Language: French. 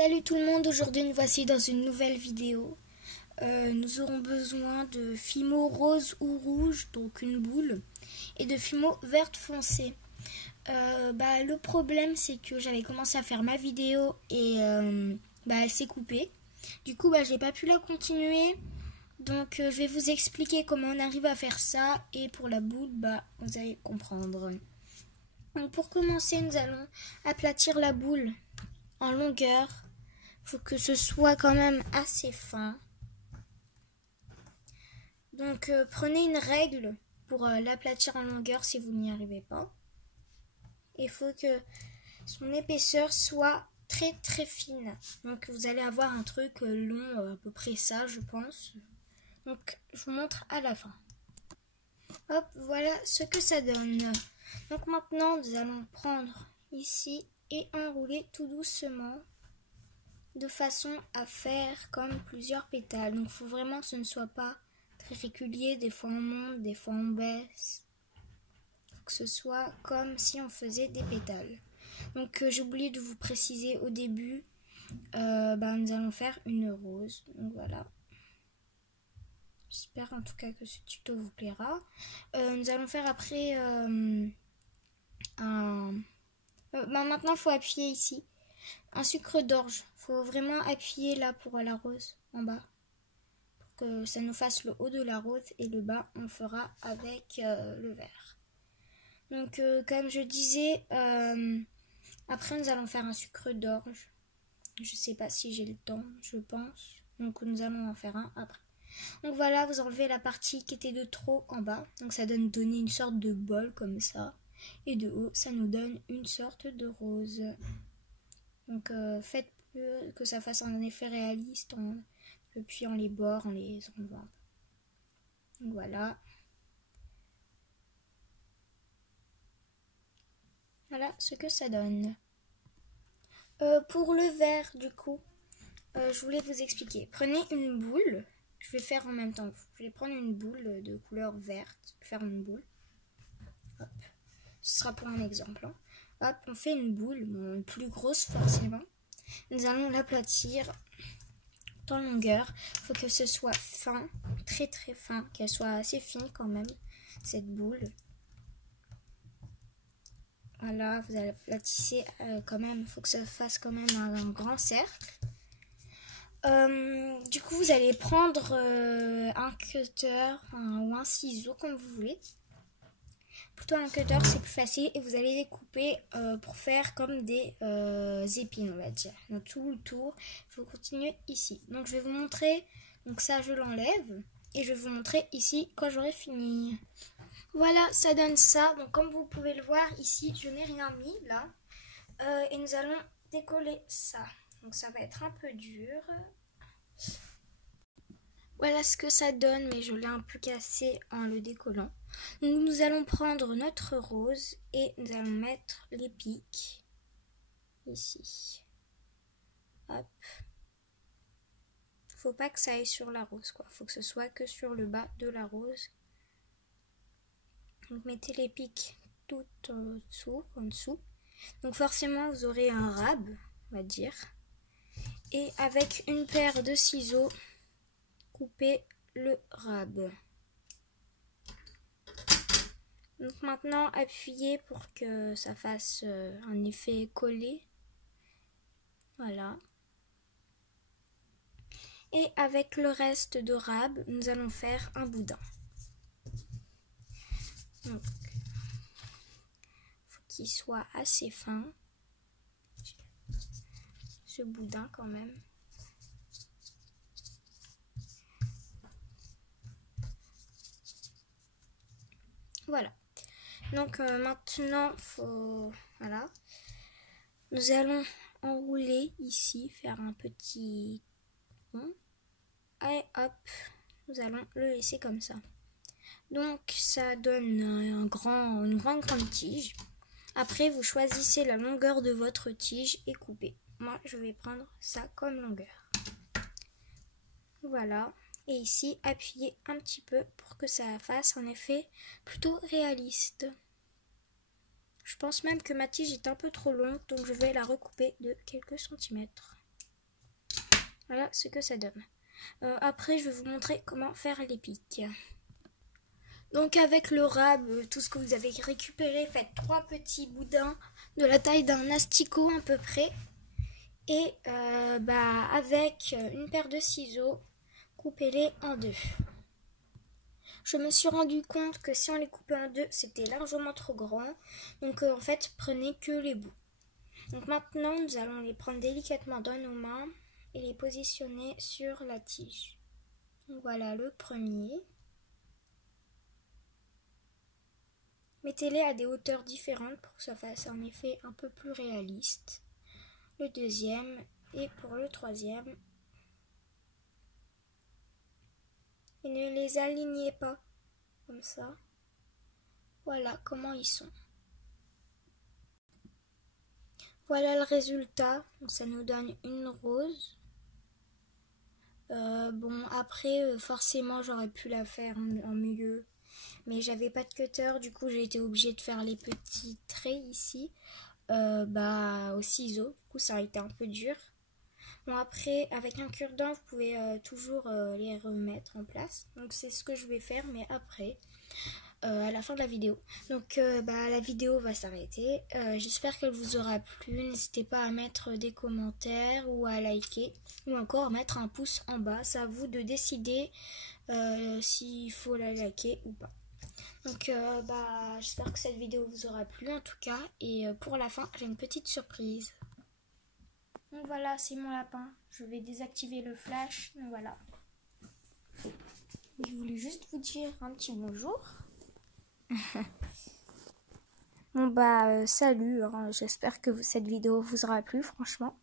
Salut tout le monde, aujourd'hui nous voici dans une nouvelle vidéo. Nous aurons besoin de fimo rose ou rouge, donc une boule, et de fimo verte foncée. Le problème c'est que j'avais commencé à faire ma vidéo et elle s'est coupée. Du coup j'ai pas pu la continuer. Donc je vais vous expliquer comment on arrive à faire ça et pour la boule vous allez comprendre. Donc pour commencer nous allons aplatir la boule en longueur. Faut que ce soit quand même assez fin. Donc prenez une règle pour l'aplatir en longueur si vous n'y arrivez pas. Il faut que son épaisseur soit très très fine. Donc vous allez avoir un truc long, à peu près ça je pense. Donc je vous montre à la fin. Hop, voilà ce que ça donne. Donc maintenant nous allons prendre ici et enrouler tout doucement, de façon à faire comme plusieurs pétales. Donc il faut vraiment que ce ne soit pas très régulier, des fois on monte, des fois on baisse. Il faut que ce soit comme si on faisait des pétales. Donc j'ai oublié de vous préciser au début, nous allons faire une rose. Donc voilà. J'espère en tout cas que ce tuto vous plaira. Nous allons faire après maintenant il faut appuyer ici. Un sucre d'orge, faut vraiment appuyer là pour la rose en bas pour que ça nous fasse le haut de la rose et le bas on fera avec le vert. Donc comme je disais, après nous allons faire un sucre d'orge. Je sais pas si j'ai le temps, je pense. Donc nous allons en faire un après. Donc voilà, vous enlevez la partie qui était de trop en bas. Donc ça donne une sorte de bol comme ça. Et de haut, ça nous donne une sorte de rose. Donc faites que ça fasse un effet réaliste en appuyant les bords, en les enlevant. Donc voilà. Voilà ce que ça donne. Pour le vert du coup, je voulais vous expliquer. Prenez une boule. Je vais faire en même temps. Je vais prendre une boule de couleur verte. Faire une boule. Hop. Ce sera pour un exemple. Hein. Hop, on fait une boule, plus grosse forcément. Nous allons l'aplatir en longueur. Il faut que ce soit fin, très très fin, qu'elle soit assez fine quand même, cette boule. Voilà, vous allez aplatir quand même, il faut que ça fasse quand même un grand cercle. Du coup, vous allez prendre un cutter ou un ciseau comme vous voulez. Plutôt un cutter, c'est plus facile et vous allez les couper pour faire comme des épines, on va dire. Donc tout le tour, il faut continuer ici. Donc je vais vous montrer, donc ça je l'enlève et je vais vous montrer ici quand j'aurai fini. Voilà, ça donne ça. Donc comme vous pouvez le voir ici, je n'ai rien mis là. Et nous allons décoller ça. Donc ça va être un peu dur. Voilà ce que ça donne, mais je l'ai un peu cassé en le décollant. Donc, nous allons prendre notre rose et nous allons mettre les pics ici. Hop. Faut pas que ça aille sur la rose, quoi. Faut que ce soit que sur le bas de la rose. Donc mettez les pics tout en dessous. Donc forcément vous aurez un rab, on va dire. Et avec une paire de ciseaux, coupez le rab. Donc maintenant appuyez pour que ça fasse un effet collé. Voilà. Et avec le reste de rab, nous allons faire un boudin. Donc, faut qu'il soit assez fin. Ce boudin quand même. Voilà. Donc maintenant, voilà. Nous allons enrouler ici, faire un petit rond. Et hop, nous allons le laisser comme ça. Donc ça donne une grande tige. Après, vous choisissez la longueur de votre tige et coupez. Moi, je vais prendre ça comme longueur. Voilà. Et ici, appuyez un petit peu pour que ça fasse un effet plutôt réaliste. Je pense même que ma tige est un peu trop longue, donc je vais la recouper de quelques centimètres. Voilà ce que ça donne. Après, je vais vous montrer comment faire les pics. Donc avec le rab, tout ce que vous avez récupéré, faites 3 petits boudins de la taille d'un asticot à peu près. Et avec une paire de ciseaux, coupez-les en deux. Je me suis rendu compte que si on les coupait en deux, c'était largement trop grand. Donc en fait, prenez que les bouts. Donc maintenant, nous allons les prendre délicatement dans nos mains et les positionner sur la tige. Donc voilà le premier. Mettez-les à des hauteurs différentes pour que ça fasse un effet un peu plus réaliste. Le deuxième et pour le troisième. Et ne les alignez pas comme ça. Voilà comment ils sont. Voilà le résultat. Donc ça nous donne une rose. Après forcément j'aurais pu la faire en mieux, mais j'avais pas de cutter, du coup j'ai été obligée de faire les petits traits ici au ciseau. Du coup ça a été un peu dur. Bon, après avec un cure-dent vous pouvez toujours les remettre en place, donc c'est ce que je vais faire, mais après à la fin de la vidéo. Donc la vidéo va s'arrêter. J'espère qu'elle vous aura plu. N'hésitez pas à mettre des commentaires ou à liker ou encore à mettre un pouce en bas. C'est à vous de décider s'il faut la liker ou pas. Donc j'espère que cette vidéo vous aura plu en tout cas. Et pour la fin, j'ai une petite surprise. Donc voilà, c'est mon lapin. Je vais désactiver le flash. Donc voilà. Je voulais juste vous dire un petit bonjour. Bon salut, hein. J'espère que cette vidéo vous aura plu franchement.